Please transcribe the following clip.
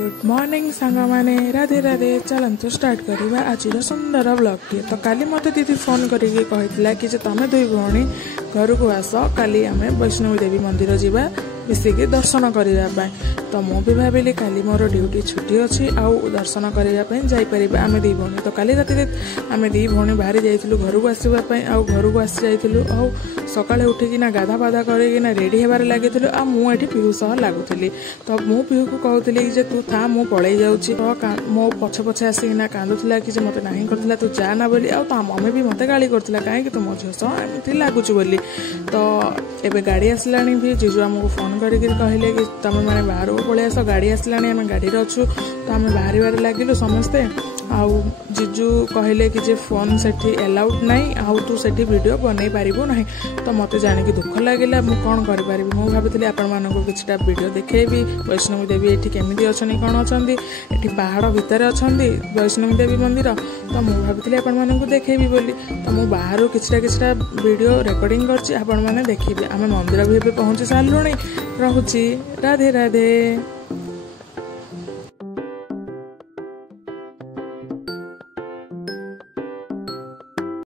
Good morning सांग माने राधे राधे चलतु स्टार्ट करवा आज सुंदर ब्लॉग टी। तो काली मत दीदी फोन करके कहला कि तुम दुई भौणी घर को आस काली आम वैष्णवी देवी मंदिर जावा मिसिकी दर्शन करने। तो मुझे भाविली काली मोर ड्यूटी छुट्टी अच्छी आउ दर्शन करने जापर आम दी भौणी। तो काली राति आम दी भौणी बाहरी जाइलु घर को आसवाई आउ घर को आसी जाइलु आउ सकाଳେ उठिकिना गाधा पाधा करना रेडी होबार लगी आ मुझे पीहू सह लगुली। तो मु पीहू को कहती जे तू था मु पलि जाऊँगी तो मो पछे पछे आसिकिना कांदुला कि मत ना करता तू जाना बोली आ मम्मी भी मत गाड़ी करता कहीं तो मो झील सह एमती लगुच बोली। तो एबे गाड़ी आसला भी जीजू आमको फोन करके कहले कि तुम मैंने बाहर को पलि आस गाड़ी आसला आम गाड़ी अच्छु। तो आम बाहर लगिलु समस्ते आउ जीजू कहले कि जे फोन सेठी एलाउड नहीं आउ तू सेठी वीडियो बनै पारिबु नहीं। तो मत जानिक दुख लगिला मु कौन कर पारि। मु भाबुଥିଲି आपण मानको किछटा वीडियो देखैबी वैष्णवी देवी एठी केमिति अछनी कोन अछंदी एठी पहाड़ भितर अछंदी वैष्णवी देवी मंदिर। तो मु भाबुଥିଲି आपण मानको देखैबी बोली। तो मु बाहर किछटा वीडियो रेकॉर्डिंग करछि आपण माने देखिबे। आमे मंदिर भी पहुंची सारलुणी। रहुछि राधे राधे।